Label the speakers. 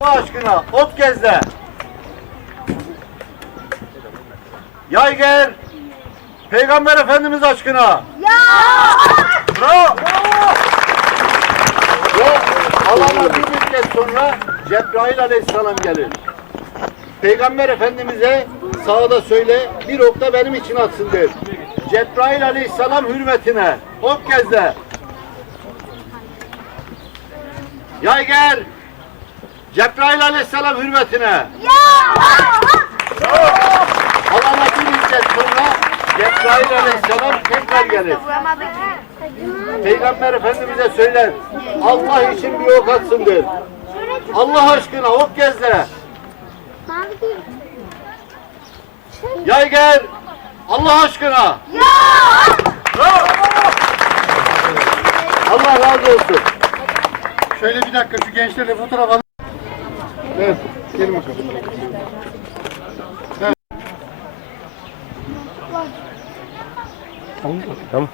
Speaker 1: Allah aşkına ot gezde. Yayger. Peygamber Efendimiz aşkına.
Speaker 2: Ya!
Speaker 1: Bravo. Ve alana bir müddet sonra Cebrail aleyhisselam gelir. Peygamber Efendimiz'e sağda söyle bir okta benim için atsın der. Cebrail aleyhisselam hürmetine ok gezde. Yayger. Cebrail aleyhisselam hürmetine.
Speaker 2: Ya!
Speaker 1: Bir müddet sonra Cebrail aleyhisselam tekrar gelir. Peygamber Efendimiz'e söyler. Allah için bir ok atsın der. Allah aşkına ok gezde. Yayger. Allah aşkına.
Speaker 2: Ya!
Speaker 1: Allah razı olsun.
Speaker 3: Şöyle bir dakika şu gençlerle fotoğraf. Evet, gelin bakalım. Evet. Tamam.